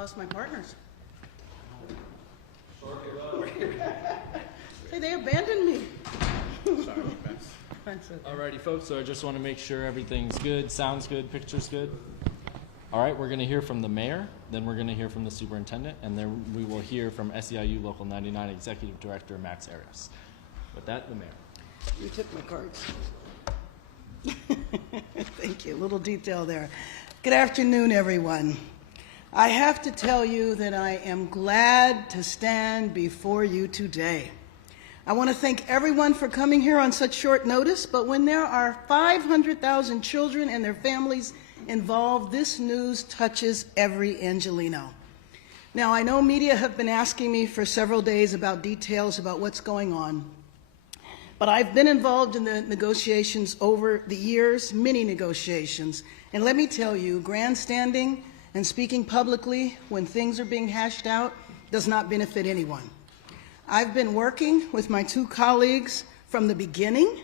lost my partners. Hey, they abandoned me. Sorry, Alrighty, folks, so I just want to make sure everything's good, sounds good, picture's good. All right, we're going to hear from the mayor, then we're going to hear from the superintendent, and then we will hear from SEIU Local 99 Executive Director Max Arias. With that, the mayor. You took my cards. Thank you. A little detail there. Good afternoon, everyone. I have to tell you that I am glad to stand before you today. I want to thank everyone for coming here on such short notice, but when there are 500,000 children and their families involved, this news touches every Angelino. Now, I know media have been asking me for several days about details about what's going on, but I've been involved in the negotiations over the years, many negotiations, and let me tell you, grandstanding and speaking publicly when things are being hashed out does not benefit anyone. I've been working with my two colleagues from the beginning,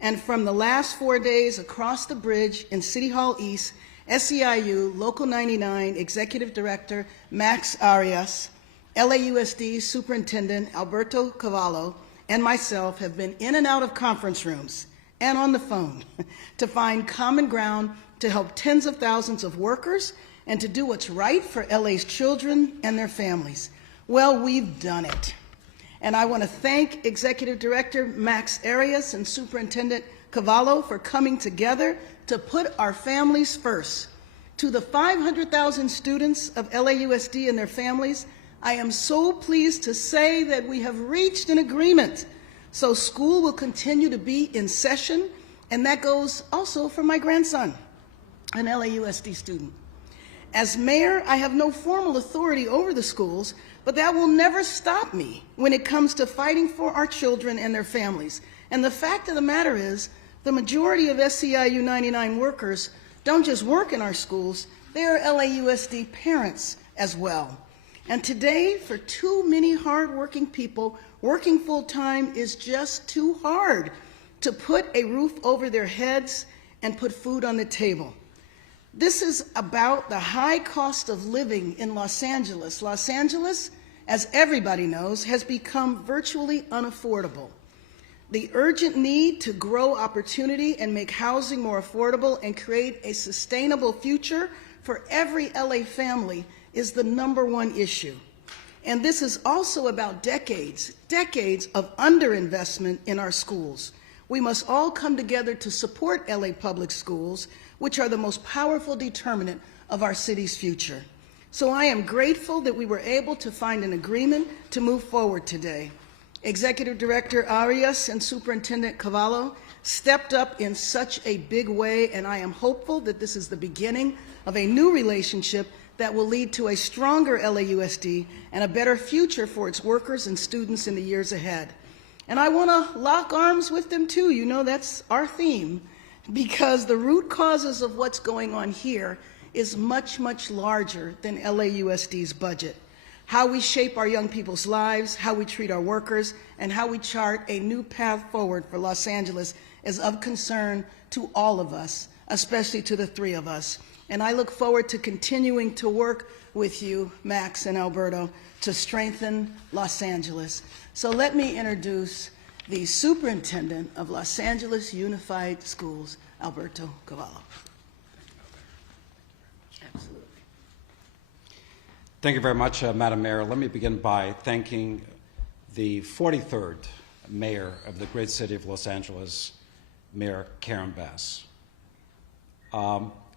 and from the last 4 days across the bridge in City Hall East, SEIU Local 99 Executive Director Max Arias, LAUSD Superintendent Alberto Cavallo, and myself have been in and out of conference rooms and on the phone to find common ground to help tens of thousands of workers and to do what's right for LA's children and their families. Well, we've done it. And I want to thank Executive Director Max Arias and Superintendent Cavallo for coming together to put our families first. To the 500,000 students of LAUSD and their families, I am so pleased to say that we have reached an agreement. So school will continue to be in session, and that goes also for my grandson, an LAUSD student. As mayor, I have no formal authority over the schools, but that will never stop me when it comes to fighting for our children and their families. And the fact of the matter is, the majority of SEIU 99 workers don't just work in our schools, they are LAUSD parents as well. And today, for too many hardworking people, working full-time is just too hard to put a roof over their heads and put food on the table. This is about the high cost of living in Los Angeles. Los Angeles, as everybody knows, has become virtually unaffordable. The urgent need to grow opportunity and make housing more affordable and create a sustainable future for every LA family is the #1 issue. And this is also about decades of underinvestment in our schools. We must all come together to support LA public schools, which are the most powerful determinant of our city's future. So I am grateful that we were able to find an agreement to move forward today. Executive Director Arias and Superintendent Cavallo stepped up in such a big way, and I am hopeful that this is the beginning of a new relationship that will lead to a stronger LAUSD and a better future for its workers and students in the years ahead. And I want to lock arms with them too. You know, that's our theme, because the root causes of what's going on here is much, much larger than LAUSD's budget. How we shape our young people's lives, how we treat our workers, and how we chart a new path forward for Los Angeles is of concern to all of us, especially to the three of us. And I look forward to continuing to work with you, Max and Alberto, to strengthen Los Angeles. So let me introduce the Superintendent of Los Angeles Unified Schools, Alberto Cavallo. Absolutely. Thank you very much, Madam Mayor. Let me begin by thanking the 43rd Mayor of the great city of Los Angeles, Mayor Karen Bass.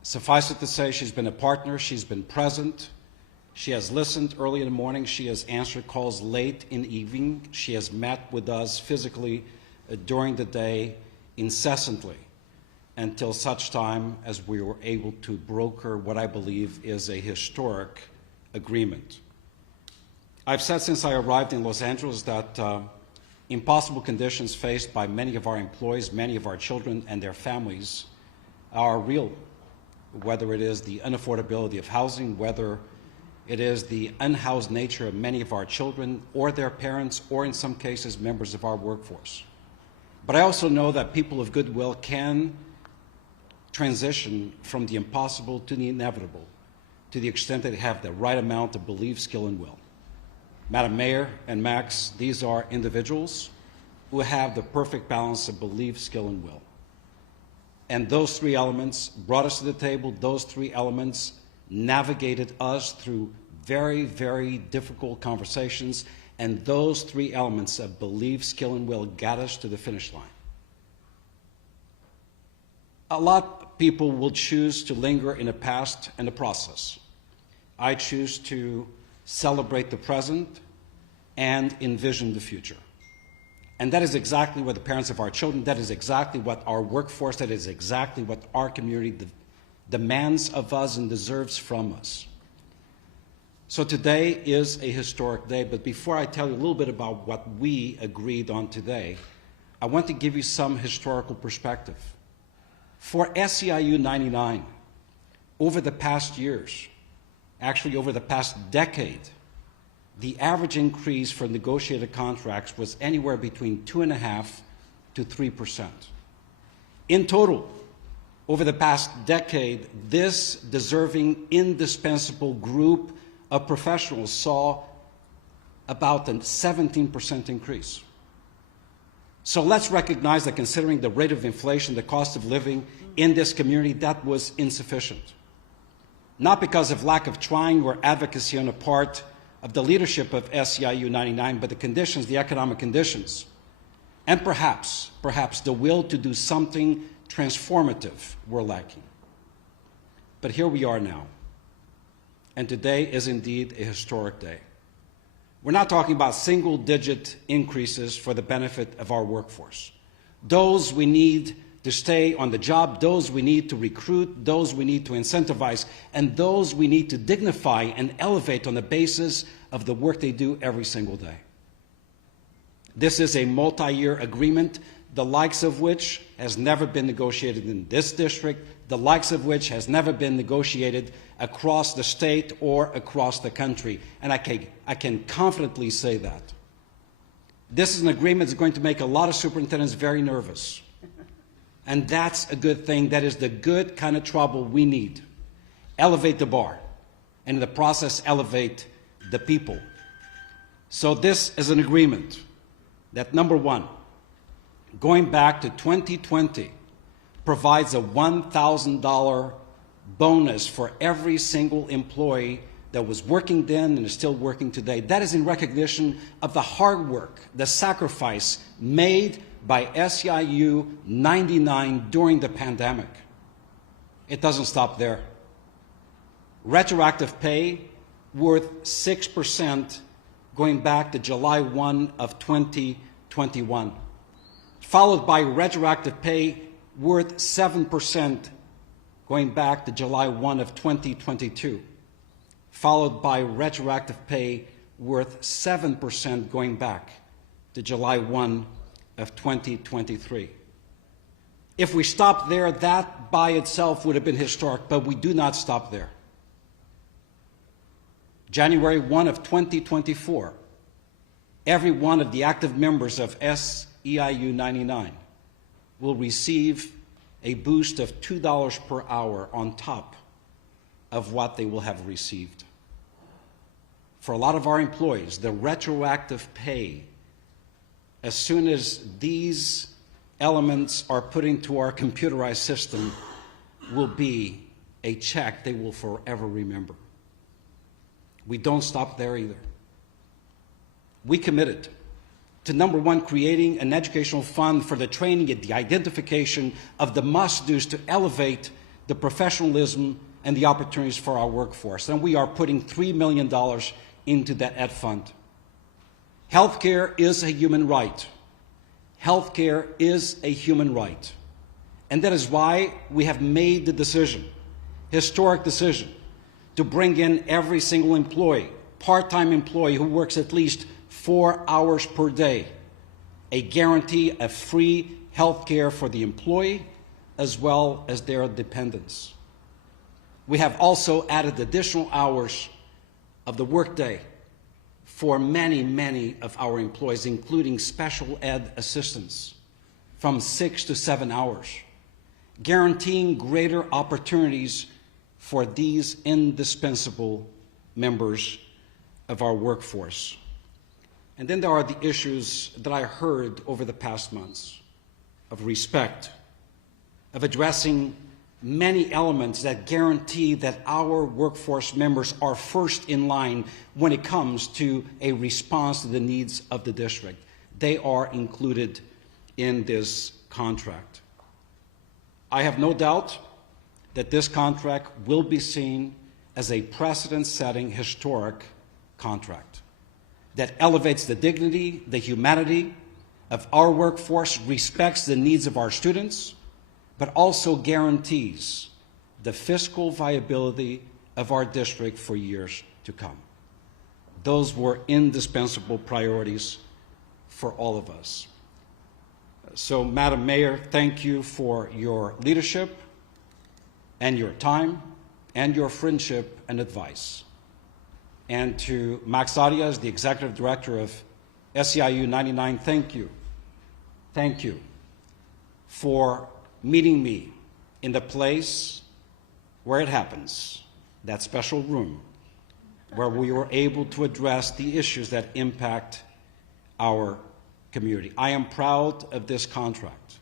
Suffice it to say, she's been a partner, she's been present, she has listened early in the morning, she has answered calls late in the evening, she has met with us physically during the day incessantly until such time as we were able to broker what I believe is a historic agreement. I've said since I arrived in Los Angeles that impossible conditions faced by many of our employees, many of our children and their families are real, whether it is the unaffordability of housing, whether it is the unhoused nature of many of our children or their parents, or in some cases, members of our workforce. But I also know that people of goodwill can transition from the impossible to the inevitable to the extent that they have the right amount of belief, skill, and will. Madam Mayor and Max, these are individuals who have the perfect balance of belief, skill, and will. And those three elements brought us to the table. Those three elements navigated us through very, very difficult conversations. And those three elements of belief, skill, and will got us to the finish line. A lot of people will choose to linger in the past and the process. I choose to celebrate the present and envision the future. And that is exactly what the parents of our children, that is exactly what our workforce, that is exactly what our community demands of us and deserves from us. So today is a historic day, but before I tell you a little bit about what we agreed on today, I want to give you some historical perspective. For SEIU 99, over the past years, actually over the past decade, the average increase for negotiated contracts was anywhere between 2.5% to 3%. In total, over the past decade, this deserving, indispensable group of professionals saw about a 17% increase. So let's recognize that considering the rate of inflation, the cost of living in this community, that was insufficient. Not because of lack of trying or advocacy on the part of the leadership of SEIU 99, but the conditions, the economic conditions, and perhaps the will to do something transformative were lacking. But here we are now, and today is indeed a historic day. We're not talking about single-digit increases for the benefit of our workforce. Those we need to stay on the job, those we need to recruit, those we need to incentivize, and those we need to dignify and elevate on the basis of the work they do every single day. This is a multi-year agreement, the likes of which has never been negotiated in this district, the likes of which has never been negotiated across the state or across the country. And I can confidently say that. This is an agreement that's going to make a lot of superintendents very nervous. And that's a good thing. That is the good kind of trouble we need. Elevate the bar, and in the process, elevate the people. So this is an agreement that, number one, going back to 2020, provides a $1,000 bonus for every single employee that was working then and is still working today. That is in recognition of the hard work, the sacrifice made by SEIU 99 during the pandemic. It doesn't stop there. Retroactive pay worth 6% going back to July 1 of 2021, followed by retroactive pay worth 7% going back to July 1 of 2022, followed by retroactive pay worth 7% going back to July 1 of 2023. If we stopped there, that by itself would have been historic, but we do not stop there. January 1 of 2024, every one of the active members of SEIU 99 will receive a boost of $2 per hour on top of what they will have received. For a lot of our employees, the retroactive pay, as soon as these elements are put into our computerized system, will be a check they will forever remember. We don't stop there either. We committed to, number one, creating an educational fund for the training and the identification of the must-dos to elevate the professionalism and the opportunities for our workforce. And we are putting $3 million into that ed fund. Healthcare is a human right. Healthcare is a human right. And that is why we have made the decision, historic decision, to bring in every single employee, part-time employee who works at least 4 hours per day, a guarantee of free health care for the employee as well as their dependents. We have also added additional hours of the workday for many, many of our employees, including special ed assistants, from 6 to 7 hours, guaranteeing greater opportunities for these indispensable members of our workforce. And then there are the issues that I heard over the past months of respect, of addressing many elements that guarantee that our workforce members are first in line when it comes to a response to the needs of the district. They are included in this contract. I have no doubt that this contract will be seen as a precedent-setting historic contract that elevates the dignity, the humanity of our workforce, respects the needs of our students, but also guarantees the fiscal viability of our district for years to come. Those were indispensable priorities for all of us. So, Madam Mayor, thank you for your leadership and your time and your friendship and advice. And to Max Arias, the Executive Director of SEIU 99, thank you. Thank you for meeting me in the place where it happens, that special room, where we were able to address the issues that impact our community. I am proud of this contract,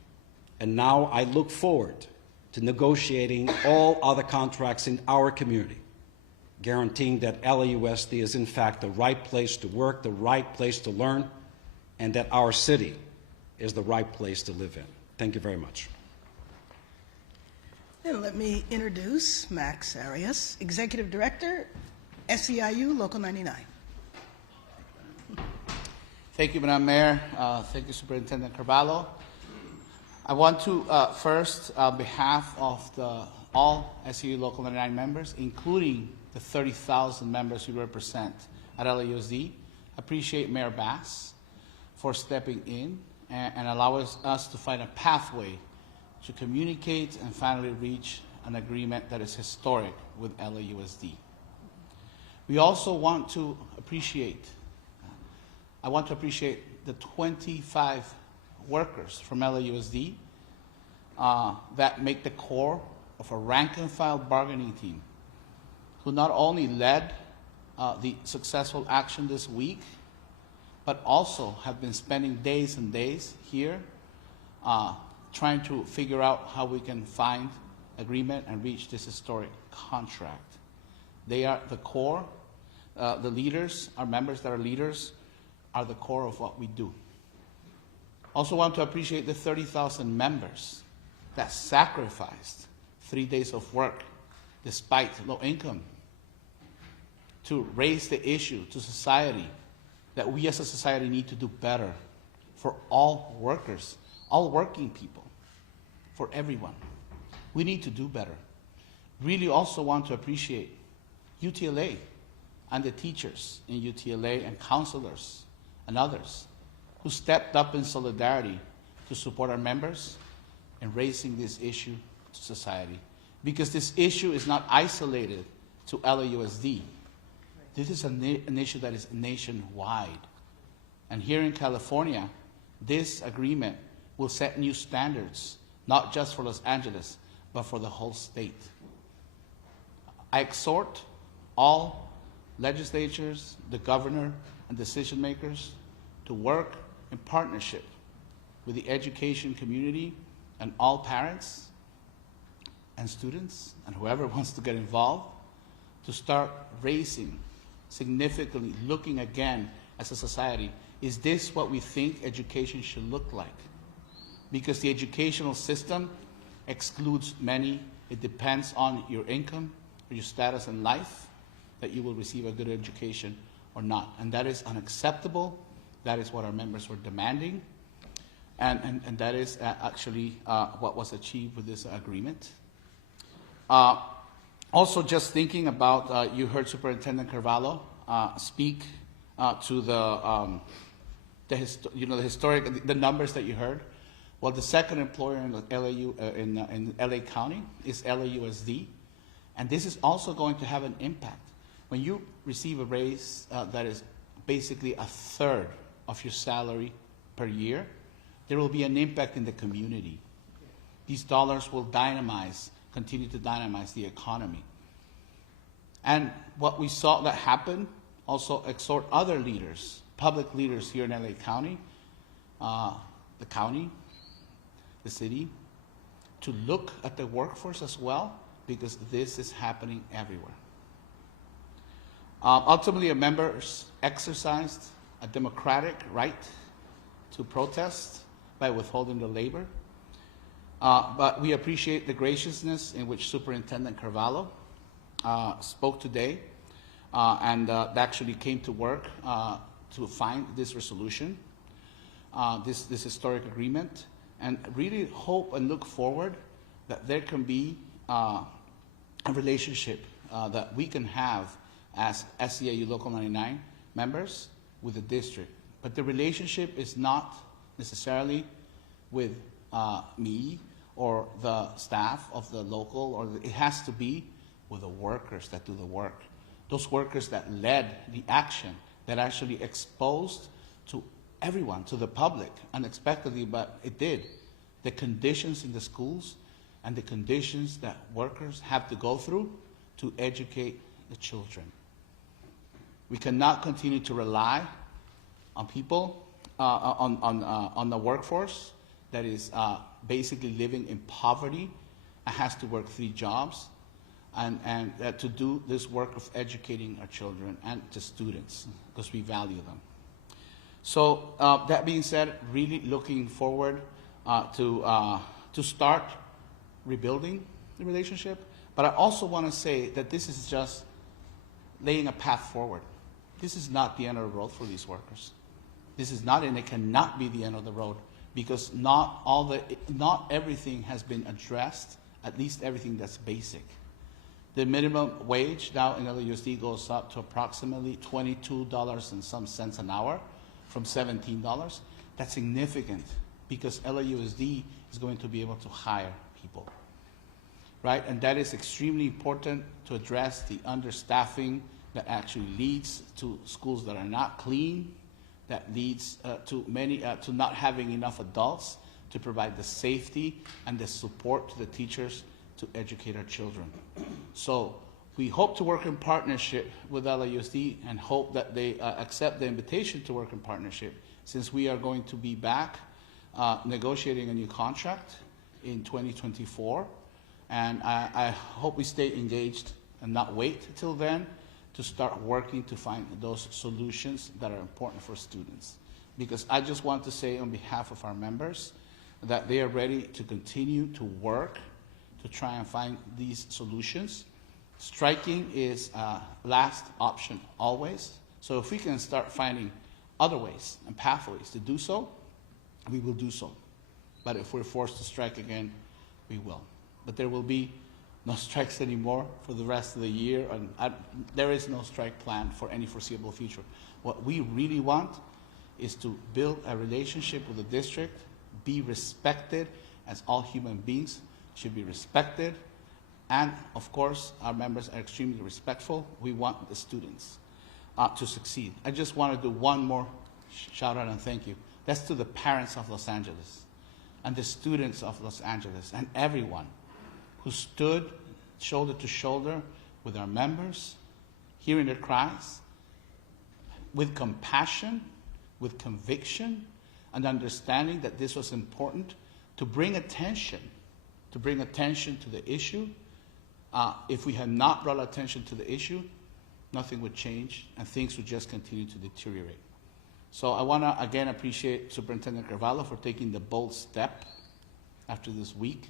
and now I look forward to negotiating all other contracts in our community, guaranteeing that LAUSD is in fact the right place to work, the right place to learn, and that our city is the right place to live in. Thank you very much. And let me introduce Max Arias, Executive Director, SEIU Local 99. Thank you, Madam Mayor. Thank you, Superintendent Carvalho. I want to first, on behalf of all SEIU Local 99 members, including the 30,000 members we represent at LAUSD, appreciate Mayor Bass for stepping in and allowing us to find a pathway to communicate and finally reach an agreement that is historic with LAUSD. We also want to appreciate, I want to appreciate the 25 workers from LAUSD that make the core of a rank and file bargaining team who not only led the successful action this week, but also have been spending days and days here trying to figure out how we can find agreement and reach this historic contract. They are the core, the leaders, our members that are leaders, are the core of what we do. Also want to appreciate the 30,000 members that sacrificed 3 days of work despite low income to raise the issue to society that we as a society need to do better for all workers, all working people, for everyone. We need to do better. Really also want to appreciate UTLA and the teachers in UTLA and counselors and others who stepped up in solidarity to support our members in raising this issue to society. Because this issue is not isolated to LAUSD. This is an issue that is nationwide. And here in California, this agreement will set new standards, not just for Los Angeles, but for the whole state. I exhort all legislatures, the governor, and decision makers to work in partnership with the education community and all parents and students and whoever wants to get involved to start raising, significantly looking again as a society, is this what we think education should look like? Because the educational system excludes many. It depends on your income or your status in life that you will receive a good education or not. And that is unacceptable. That is what our members were demanding. And that is actually what was achieved with this agreement. Also, just thinking about, you heard Superintendent Carvalho speak to the historic, the numbers that you heard. Well, the second employer in in LA County is LAUSD, and this is also going to have an impact. When you receive a raise that is basically a third of your salary per year, there will be an impact in the community. These dollars will continue to dynamize the economy. And what we saw that happen, also exhort other leaders, public leaders here in LA County, the county, the city, to look at the workforce as well, because this is happening everywhere. Ultimately, members exercised a democratic right to protest by withholding their labor. But we appreciate the graciousness in which Superintendent Carvalho spoke today and actually came to work to find this resolution, this historic agreement, and really hope and look forward that there can be a relationship that we can have as SEIU Local 99 members with the district. But the relationship is not necessarily with me or the staff of the local, it has to be with the workers that do the work. Those workers that led the action, that actually exposed to everyone, to the public, unexpectedly, but it did, the conditions in the schools and the conditions that workers have to go through to educate the children. We cannot continue to rely on people, on the workforce that is basically living in poverty and has to work 3 jobs and to do this work of educating our children and the students, because we value them. So that being said, really looking forward to start rebuilding the relationship. But I also want to say that this is just laying a path forward. This is not the end of the road for these workers. This is not, and it cannot be the end of the road, because not everything has been addressed, at least everything that's basic. The minimum wage now in LAUSD goes up to approximately $22 and some cents an hour from $17. That's significant, because LAUSD is going to be able to hire people, right? And that is extremely important to address the understaffing that actually leads to schools that are not clean, that leads to not having enough adults to provide the safety and the support to the teachers to educate our children. So we hope to work in partnership with LAUSD and hope that they accept the invitation to work in partnership, since we are going to be back negotiating a new contract in 2024. And I hope we stay engaged and not wait till then to start working to find those solutions that are important for students. Because I just want to say on behalf of our members that they are ready to continue to work to try and find these solutions. Striking is last option always. So if we can start finding other ways and pathways to do so, we will do so. But if we're forced to strike again, we will. But there will be no strikes anymore for the rest of the year, and there is no strike plan for any foreseeable future. What we really want is to build a relationship with the district, be respected as all human beings should be respected, and of course our members are extremely respectful. We want the students to succeed. I just want to do one more shout out and thank you. That's to the parents of Los Angeles and the students of Los Angeles and everyone who stood shoulder to shoulder with our members, hearing their cries, with compassion, with conviction, and understanding that this was important to bring attention to the issue. If we had not brought attention to the issue, nothing would change and things would just continue to deteriorate. So I want to again appreciate Superintendent Carvalho for taking the bold step after this week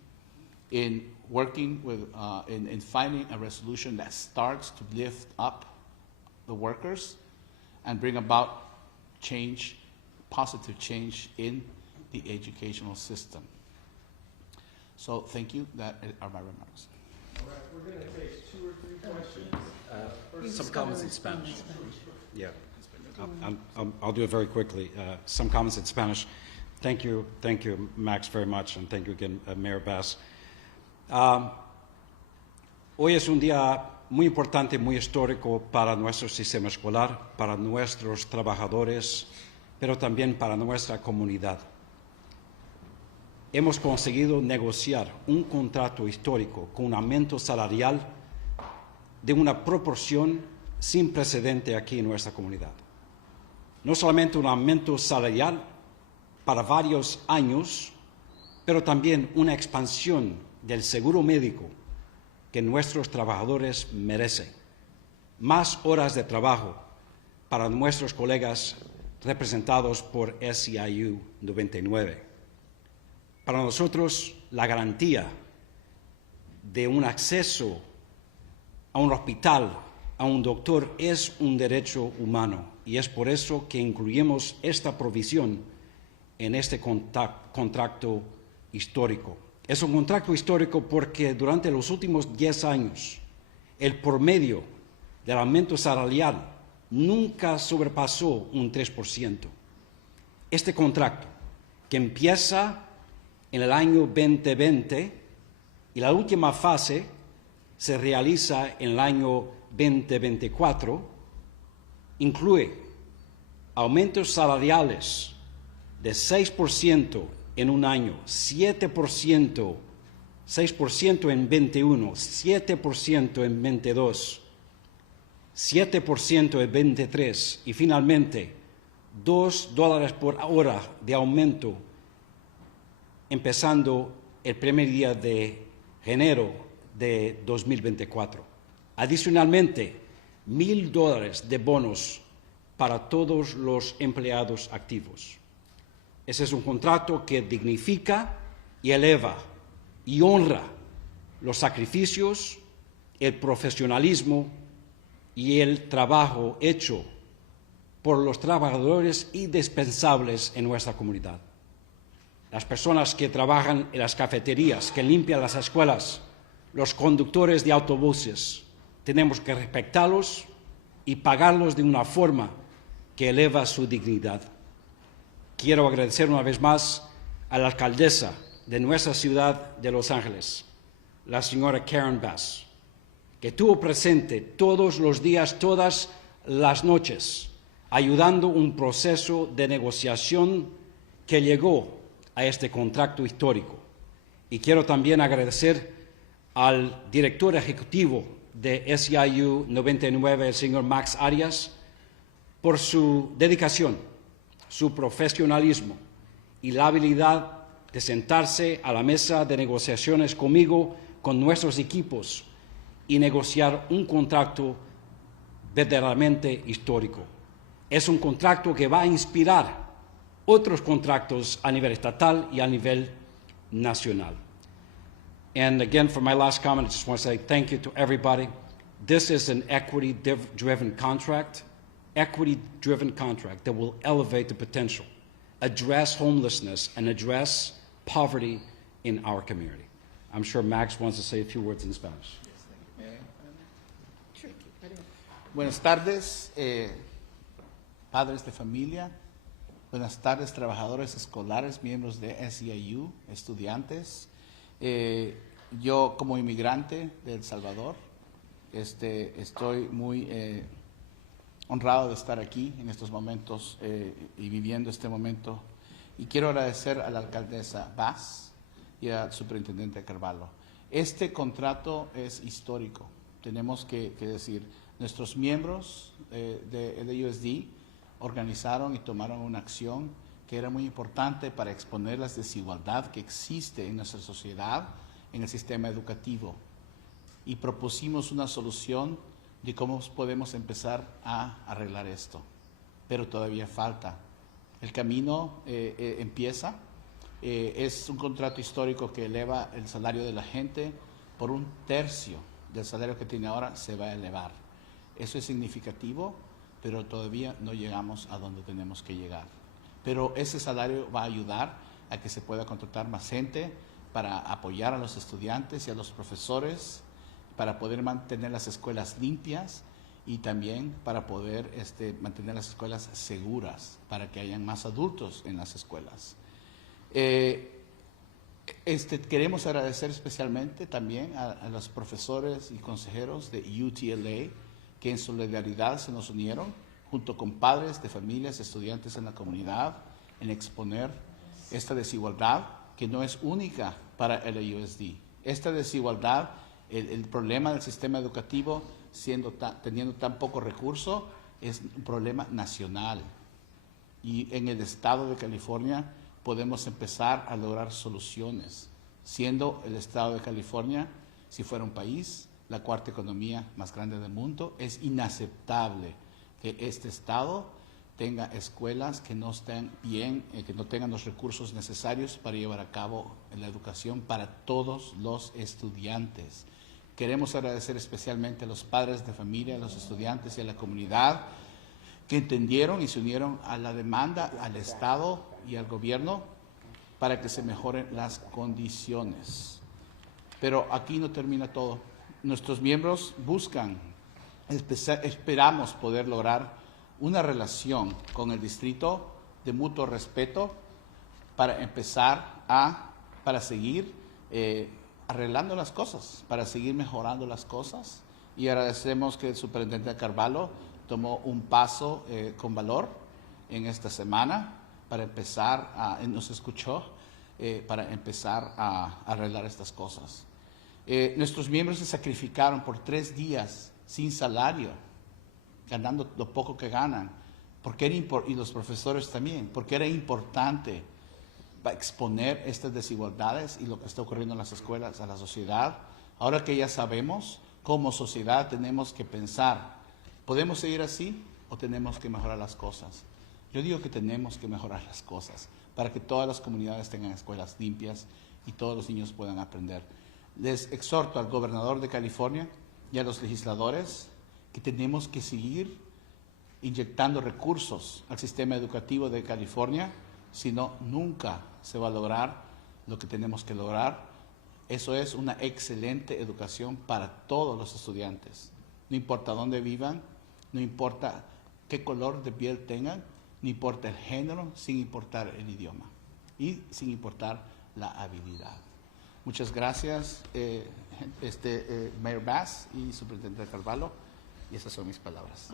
in working with, in finding a resolution that starts to lift up the workers and bring about change, positive change in the educational system. So thank you. That are my remarks. All right, we're going to take 2 or 3 questions. Some comments in Spanish. Yeah, I'll do it very quickly. Some comments in Spanish. Thank you, Max, very much, and thank you again, Mayor Bass. Hoy es un día muy importante, muy histórico para nuestro sistema escolar, para nuestros trabajadores, pero también para nuestra comunidad. Hemos conseguido negociar un contrato histórico con un aumento salarial de una proporción sin precedente aquí en nuestra comunidad. No solamente un aumento salarial para varios años, pero también una expansión del seguro médico que nuestros trabajadores merecen. Más horas de trabajo para nuestros colegas representados por SEIU 99. Para nosotros, la garantía de un acceso a un hospital, a un doctor, es un derecho humano, y es por eso que incluimos esta provisión en este contrato histórico. Es un contrato histórico porque durante los últimos 10 años el promedio del aumento salarial nunca sobrepasó un 3%. Este contrato, que empieza en el año 2020 y la última fase se realiza en el año 2024, incluye aumentos salariales de 6% en un año, 7%, 6% en 21, 7% en 22, 7% en 23 y finalmente $2 por hora de aumento empezando el primer día de enero de 2024. Adicionalmente, $1,000 de bonos para todos los empleados activos. Ese es un contrato que dignifica y eleva y honra los sacrificios, el profesionalismo y el trabajo hecho por los trabajadores indispensables en nuestra comunidad. Las personas que trabajan en las cafeterías, que limpian las escuelas, los conductores de autobuses, tenemos que respetarlos y pagarlos de una forma que eleva su dignidad. Quiero agradecer una vez más a la alcaldesa de nuestra ciudad de Los Ángeles, la señora Karen Bass, que estuvo presente todos los días, todas las noches, ayudando un proceso de negociación que llegó a este contrato histórico. Y quiero también agradecer al director ejecutivo de SEIU 99, el señor Max Arias, por su dedicación, su profesionalismo y la habilidad de sentarse a la mesa de negociaciones conmigo, con nuestros equipos, y negociar un contrato verdaderamente histórico. Es un contrato que va a inspirar otros contratos a nivel estatal y a nivel nacional. And again, for my last comment, I just want to say thank you to everybody. This is an equity-driven contract that will elevate the potential, address homelessness, and address poverty in our community. I'm sure Max wants to say a few words in Spanish. Buenas tardes, padres de familia. Buenas tardes, trabajadores escolares, miembros de SEIU, estudiantes. Yo, como inmigrante de El Salvador, estoy muy honrado de estar aquí en estos momentos y viviendo este momento. Y quiero agradecer a la alcaldesa Bass y al superintendente Carvalho. Este contrato es histórico. Tenemos que decir, nuestros miembros de LAUSD organizaron y tomaron una acción que era muy importante para exponer la desigualdad que existe en nuestra sociedad, en el sistema educativo. Y propusimos una solución de cómo podemos empezar a arreglar esto. Pero todavía falta. El camino empieza. Es un contrato histórico que eleva el salario de la gente por 1/3 del salario que tiene ahora, se va a elevar. Eso es significativo, pero todavía no llegamos a donde tenemos que llegar. Pero ese salario va a ayudar a que se pueda contratar más gente para apoyar a los estudiantes y a los profesores, para poder mantener las escuelas limpias y también para poder mantener las escuelas seguras, para que hayan más adultos en las escuelas. Queremos agradecer especialmente también a los profesores y consejeros de UTLA, que en solidaridad se nos unieron, junto con padres de familias, estudiantes en la comunidad, en exponer esta desigualdad que no es única para el LAUSD. Esta desigualdad, el problema del sistema educativo teniendo tan poco recurso, es un problema nacional. Y en el estado de California podemos empezar a lograr soluciones. Siendo el estado de California, si fuera un país, la cuarta economía más grande del mundo, es inaceptable que este estado tenga escuelas que no estén bien, que no tengan los recursos necesarios para llevar a cabo la educación para todos los estudiantes. Queremos agradecer especialmente a los padres de familia, a los estudiantes y a la comunidad que entendieron y se unieron a la demanda al Estado y al gobierno para que se mejoren las condiciones. Pero aquí no termina todo. Nuestros miembros buscan, esperamos poder lograr una relación con el distrito de mutuo respeto para para seguir arreglando las cosas, para seguir mejorando las cosas. Y agradecemos que el superintendente Carvalho tomó un paso con valor en esta semana para empezar nos escuchó para empezar a arreglar estas cosas. Nuestros miembros se sacrificaron por 3 días sin salario, ganando lo poco que ganan, y los profesores también, porque era importante exponer estas desigualdades y lo que está ocurriendo en las escuelas a la sociedad. Ahora que ya sabemos, como sociedad tenemos que pensar, ¿podemos seguir así o tenemos que mejorar las cosas? Yo digo que tenemos que mejorar las cosas para que todas las comunidades tengan escuelas limpias y todos los niños puedan aprender. Les exhorto al gobernador de California y a los legisladores que tenemos que seguir inyectando recursos al sistema educativo de California, si no, nunca se va a lograr lo que tenemos que lograr. Eso es una excelente educación para todos los estudiantes, no importa dónde vivan, no importa qué color de piel tengan, no importa el género, sin importar el idioma y sin importar la habilidad. Muchas gracias, Mayor Bass y Superintendente Carvalho, y esas son mis palabras.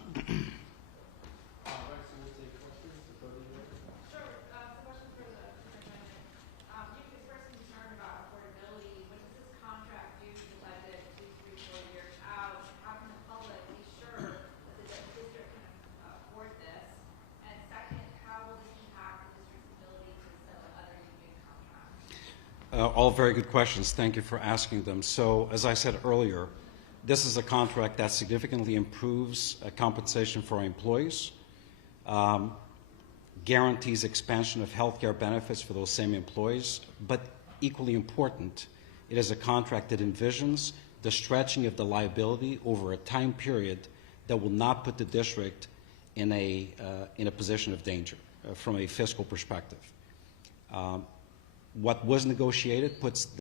All very good questions. Thank you for asking them. So, as I said earlier, this is a contract that significantly improves compensation for our employees, guarantees expansion of healthcare benefits for those same employees, but equally important, it is a contract that envisions the stretching of the liability over a time period that will not put the district in a position of danger from a fiscal perspective. What was negotiated puts